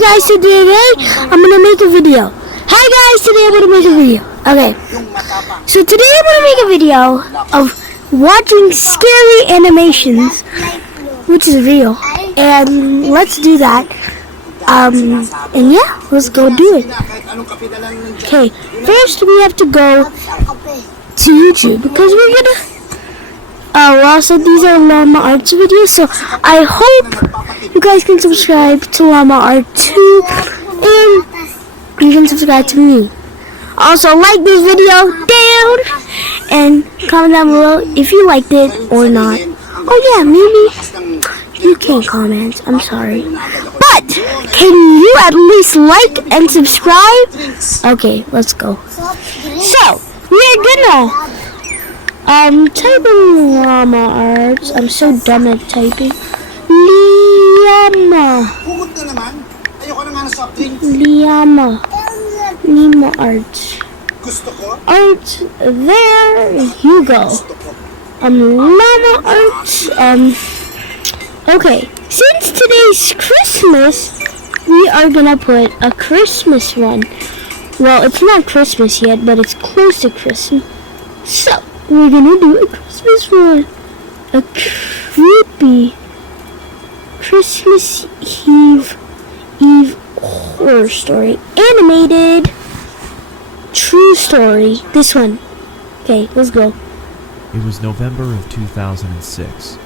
guys, today I'm gonna make a video. Hi guys, today I'm gonna make a video. Okay, so today I'm gonna make a video of watching scary animations, which is real, and let's do that. And yeah, let's go do it. Okay, first we have to go to YouTube because we're gonna. Also, these are Llama Arts videos, so I hope you guys can subscribe to Llama Art too, and you can subscribe to me. Also, like this video down, and comment down below if you liked it or not. Oh yeah, maybe you can't comment, I'm sorry. But, can you at least like and subscribe? Okay, let's go. So, we're gonna type in Llama Arts. I'm so dumb at typing. Llama Arts. Arts, there you go. Llama Arts. Okay, since today's Christmas, we are gonna put a Christmas one. Well, it's not Christmas yet, but it's close to Christmas. So, we're gonna do a Christmas one. A creepy Christmas Eve horror story. Animated. True story. This one. Okay, let's go. It was November of 2006.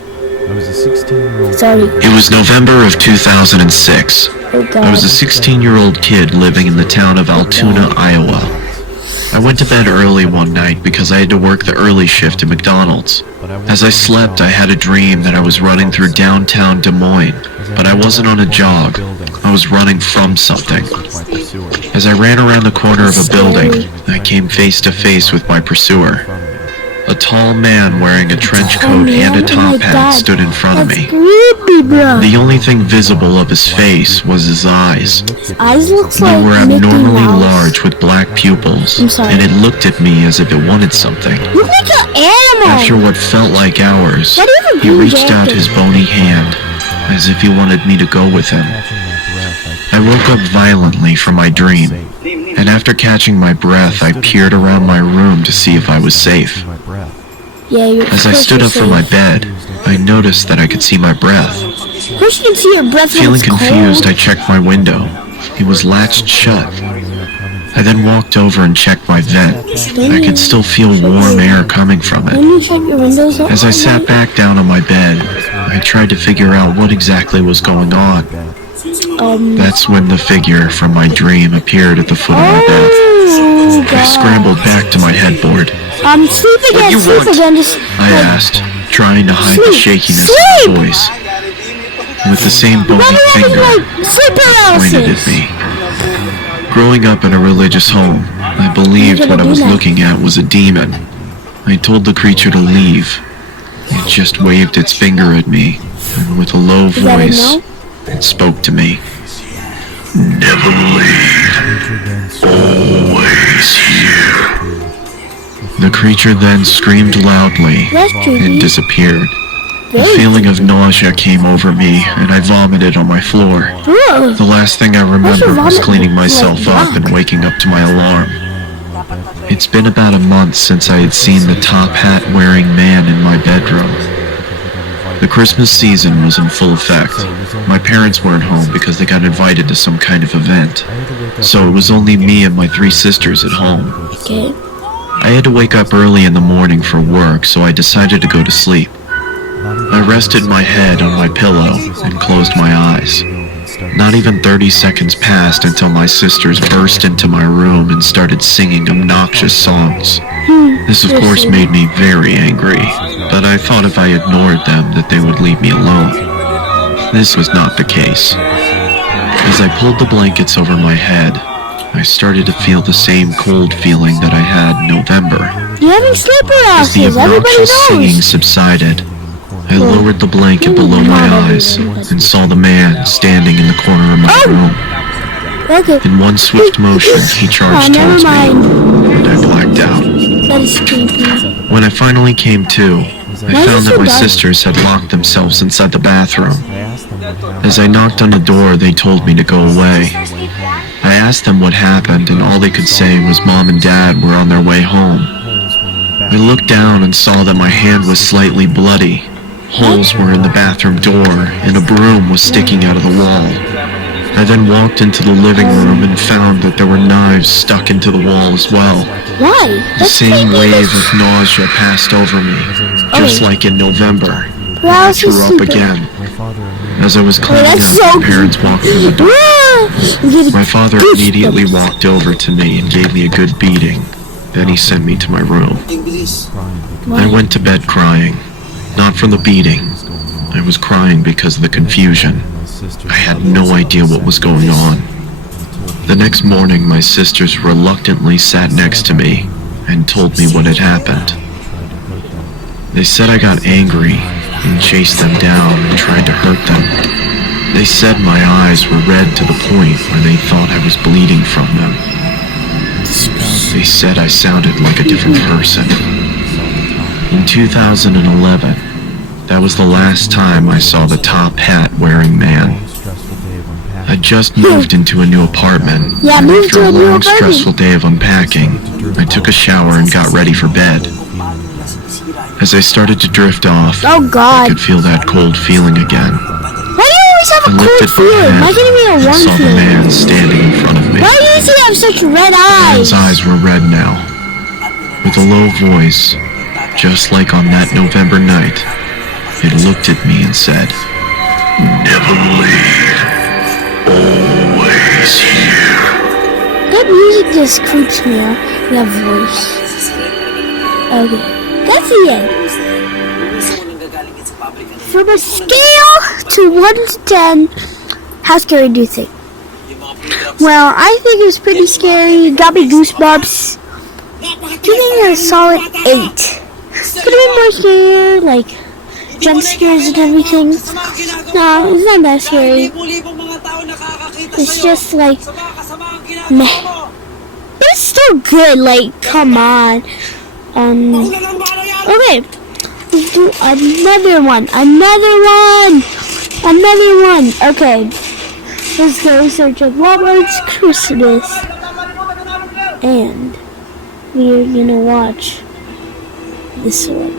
I was a 16-year-old Sorry. It was November of 2006. Oh God. I was a 16-year-old kid living in the town of Altoona, Iowa. I went to bed early one night because I had to work the early shift at McDonald's. As I slept, I had a dream that I was running through downtown Des Moines, but I wasn't on a jog. I was running from something. As I ran around the corner of a building, I came face to face with my pursuer. A tall man wearing a trench coat and a top hat stood in front of me. Creepy, bro. The only thing visible of his face was his eyes. His eyes looks They like were Mickey abnormally Mouse. large with black pupils, I'm sorry. and it looked at me as if it wanted something. Look like an animal. After what felt like hours, Why do you have a he green reached out jacket? his bony hand, as if he wanted me to go with him. I woke up violently from my dream, and after catching my breath, I peered around my room to see if I was safe. Yeah, you're As I stood up from my bed, I noticed that I could see my breath. First you can see your breath when Feeling it's confused, I cold. checked my window. It was latched shut. I then walked over and checked my vent. I could still feel warm air coming from When it. you check your windows up, As I sat back down on my bed, I tried to figure out what exactly was going on. That's when the figure from my dream appeared at the foot of my bed. Oh, I God. scrambled back to my headboard. Sleep again, you sleep want? again, just I asked, trying to hide the Sleep. shakiness of Sleep. my voice. With the same bony Why do you finger have like sleep pointed at paralysis? me. Growing up in a religious home, I believed what I was looking at was a demon. I told the creature to leave. It just waved its finger at me, and with a low Is that a voice, no? it spoke to me. Never leave. Always here. The creature then screamed loudly That's creepy. and disappeared. A Very feeling of nausea came over me, and I vomited on my floor. Ugh. The last thing I remember was vomit cleaning look myself like up and rock? waking up to my alarm. It's been about a month since I had seen the top hat wearing man in my bedroom. The Christmas season was in full effect. My parents weren't home because they got invited to some kind of event. So it was only me and my 3 sisters at home. Okay. I had to wake up early in the morning for work, so I decided to go to sleep. I rested my head on my pillow and closed my eyes. Not even 30 seconds passed until my sisters burst into my room and started singing obnoxious songs. This of course made me very angry, but I thought if I ignored them that they would leave me alone. This was not the case. As I pulled the blankets over my head, I started to feel the same cold feeling that I had in November. You're having sleep As the paralysis. Everybody obnoxious singing knows. subsided, I lowered the blanket below my eyes and saw the man standing in the corner of my room. Okay. In one swift motion, he charged never towards me, mind. and I blacked out. That is creepy. When I finally came to, I Why is found it that so my dark? sisters had locked themselves inside the bathroom. As I knocked on the door, they told me to go away. I asked them what happened, and all they could say was Mom and Dad were on their way home. I looked down and saw that my hand was slightly bloody. Holes were in the bathroom door, and a broom was sticking out of the wall. I then walked into the living room and found that there were knives stuck into the wall as well. Why? The same wave of nausea passed over me, just like in November. I threw up again. As I was cleaning up, my parents walked through the door. My father immediately walked over to me and gave me a good beating. Then he sent me to my room. I went to bed crying, not from the beating. I was crying because of the confusion. I had no idea what was going on. The next morning, my sisters reluctantly sat next to me and told me what had happened. They said I got angry and chased them down and tried to hurt them. They said my eyes were red to the point where they thought I was bleeding from them. They said I sounded like a different person. In 2011, that was the last time I saw the top hat wearing man. I just moved into a new apartment, and after a long, stressful day of unpacking, I took a shower and got ready for bed. As I started to drift off, I could feel that cold feeling again. Why do you always have a I cold lifted my feeling? Why head can't it be a and warm saw the feeling? man standing in front of me. Why do you have such red The man's eyes? eyes were red now. With a low voice, just like on that November night, it looked at me and said, "Never leave. Always here." That music just creeps me out. That voice. Okay. That's the end. From a scale to 1 to 10, how scary do you think? Well, I think it was pretty scary. Got me goosebumps. Giving it a solid 8. Could have been more scary, like jump scares and everything. No, it's not that scary. It's just like meh. But it's still good. Like, come on. Okay. Let's do another one. Okay. Let's go search up Robert's Christmas. And we're gonna watch this one.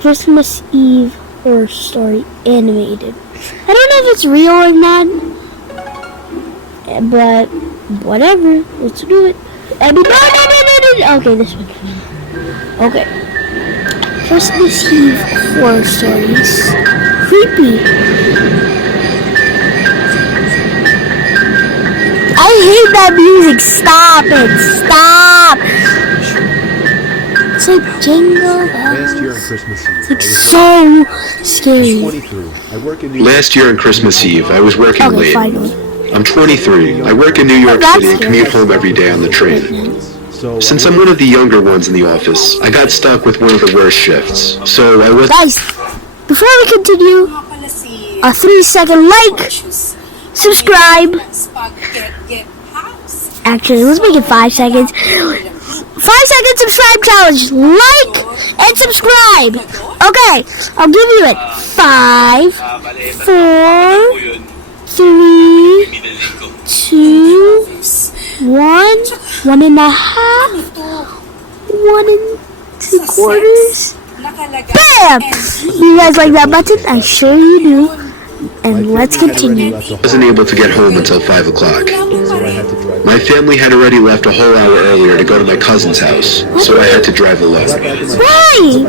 Christmas Eve Horror Story Animated. I don't know if it's real or not. But whatever. Let's do it. Okay, this one. Okay. Christmas Eve Horror Stories. Creepy. I hate that music. Stop it. Stop. It's like Jingle Last year on Bells. Christmas Eve, It's so scary. 23. I work in New Last year on Christmas Eve, I was working Okay, late. finally. I'm 23. I work in New York That's City and commute scary. home every day on the train. So Since I'm one of the younger ones in the office, I got stuck with one of the worst shifts. So I was Guys, before we continue, a 3-second like, subscribe. Actually, let's make it 5 seconds. 5-second subscribe challenge. Like and subscribe. Okay, I'll give you it. 5, 4, 3, 2, 1, 1.5, 1 3/4. Bam! You guys like that button? I'm sure you do. And let's continue. wasn't able to get home until 5 o'clock. so I had to drive My family had already left a whole hour earlier to go to my cousin's house, so I had to drive alone. Why? After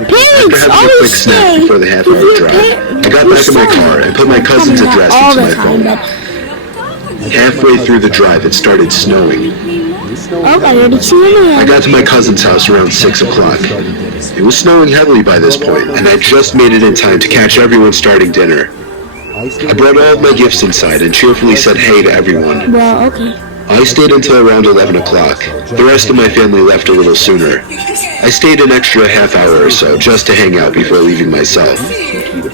Parents having a always quick snack say before the half-hour drive, I got back in my car and put my cousin's address all into the my time, phone. but Halfway through the drive, it started snowing. oh, I already see the I man. got to my cousin's house around 6 o'clock. It was snowing heavily by this point, and I just made it in time to catch everyone starting dinner. I brought all of my gifts inside and cheerfully said hey to everyone. Well, okay. I stayed until around 11 o'clock. The rest of my family left a little sooner. I stayed an extra half hour or so just to hang out before leaving myself.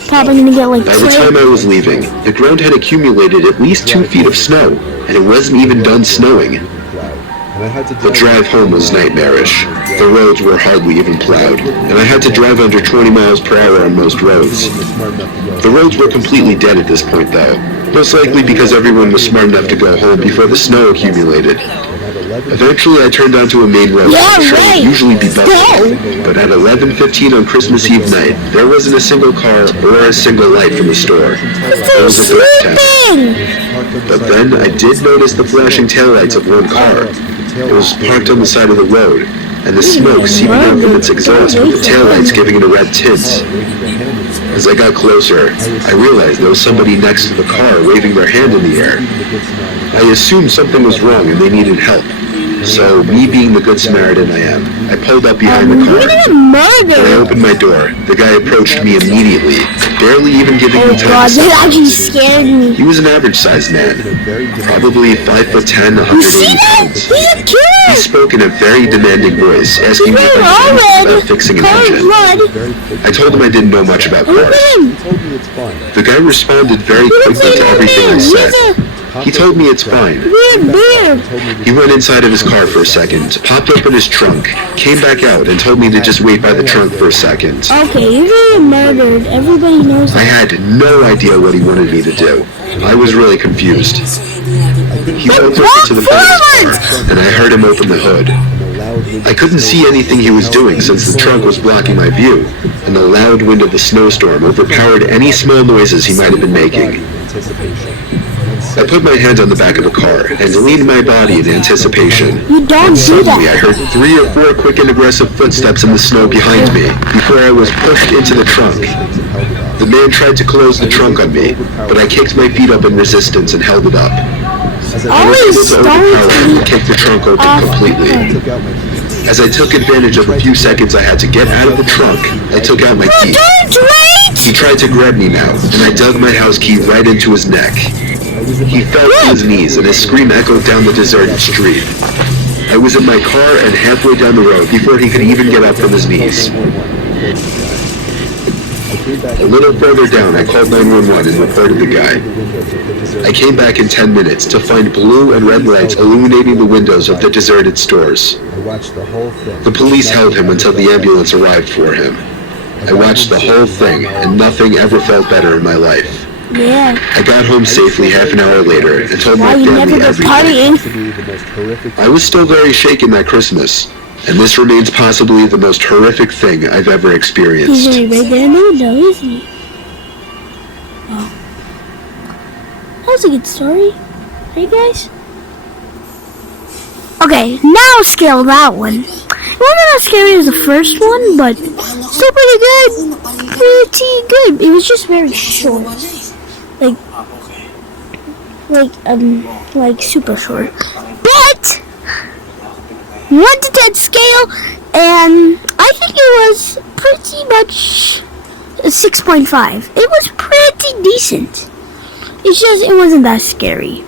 Probably gonna get like By the time I 2. was leaving, the ground had accumulated at least 2 feet of snow, and it wasn't even done snowing. The drive home was nightmarish. The roads were hardly even plowed, and I had to drive under 20 miles per hour on most roads. The roads were completely dead at this point though, most likely because everyone was smart enough to go home before the snow accumulated. Eventually I turned onto a main road that should usually be busy, but at 11:15 on Christmas Eve night, there wasn't a single car or a single light from the store. It was a ghost town. But then I did notice the flashing taillights of one car. It was parked on the side of the road, and the smoke seeping out from its exhaust with the taillights giving it a red tint. As I got closer, I realized there was somebody next to the car waving their hand in the air. I assumed something was wrong and they needed help. So, me being the good Samaritan I am, I pulled up behind the car. When I opened my door, the guy approached me immediately, barely even giving me time to say actually scared me. He was an average-sized man, probably 5'10", 180 pounds. He's a kid! He spoke in a very demanding voice, asking me if I knew about fixing an engine. I told him I didn't know much about cars. The guy responded very quickly to everything I said. He told me it's fine. He went inside of his car for a second, popped open his trunk, came back out, and told me to just wait by the trunk for a second. Okay, you're getting murdered. Everybody knows I that. had no idea what he wanted me to do. I was really confused. He walked over to the front of his car, and I heard him open the hood. I couldn't see anything he was doing since the trunk was blocking my view, and the loud wind of the snowstorm overpowered any small noises he might have been making. I put my hand on the back of the car and leaned my body in anticipation. You don't do Suddenly, I that. heard 3 or 4 quick and aggressive footsteps in the snow behind me before I was pushed into the trunk. The man tried to close the trunk on me, but I kicked my feet up in resistance and held it up. I was able to overpower him and kick the trunk open completely. As I took advantage of a few seconds I had to get out of the trunk, I took out my key. He tried to grab me now, and I dug my house key right into his neck. He fell to his knees, and his scream echoed down the deserted street. I was in my car and halfway down the road before he could even get up from his knees. A little further down, I called 911 and reported the guy. I came back in 10 minutes to find blue and red lights illuminating the windows of the deserted stores. The police held him until the ambulance arrived for him. I watched the whole thing, and nothing ever felt better in my life. Yeah. I got home safely half an hour later and told my Why you never family go everything. partying? I was still very shaken that Christmas, and this remains possibly the most horrific thing I've ever He's experienced. gonna be right there in the window, isn't he? Oh. That was a good story. Right, guys? Okay, now scale that one. It wasn't as scary as the first one, but still pretty good. Pretty good. It was just very short. Like super short. But 1 to 10 scale, and I think it was pretty much a 6.5. It was pretty decent. It's just it wasn't that scary.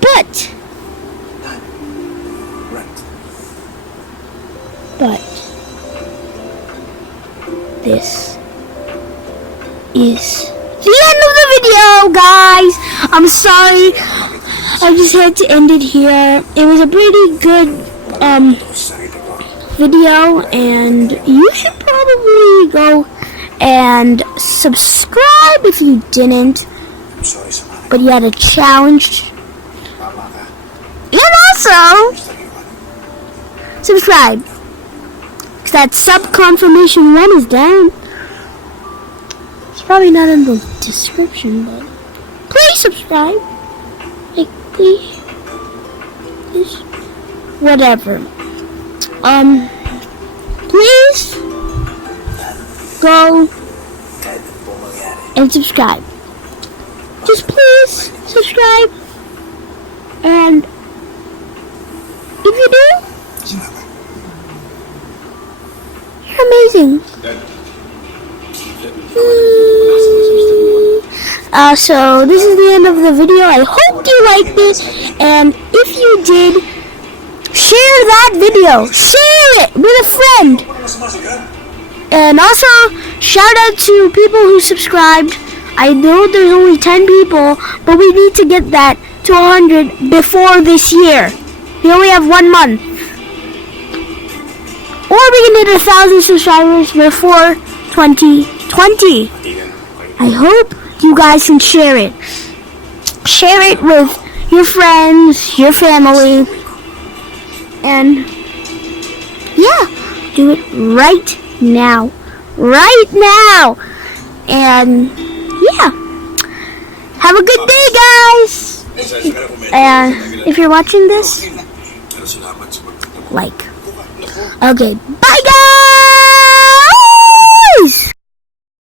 But this is the end of the video, guys. I'm sorry. I just had to end it here. It was a pretty good video, and you should probably go and subscribe if you didn't. But you had a challenge. And also subscribe. Because that sub confirmation 1 is down. It's probably not in the description, but please subscribe. Like, please. Whatever. Please go and subscribe. Just please subscribe. And if you do, you're amazing. So this is the end of the video. I hope you liked it, and if you did, share that video. Share it with a friend. And also, shout out to people who subscribed. I know there's only 10 people, but we need to get that to 100 before this year. We only have 1 month. Or we can hit 1,000 subscribers before 2020. I hope you guys can share it. Share it with your friends, your family, and yeah, do it right now. Right now. And yeah, have a good day, guys. And if you're watching this, like. Okay, bye, guys.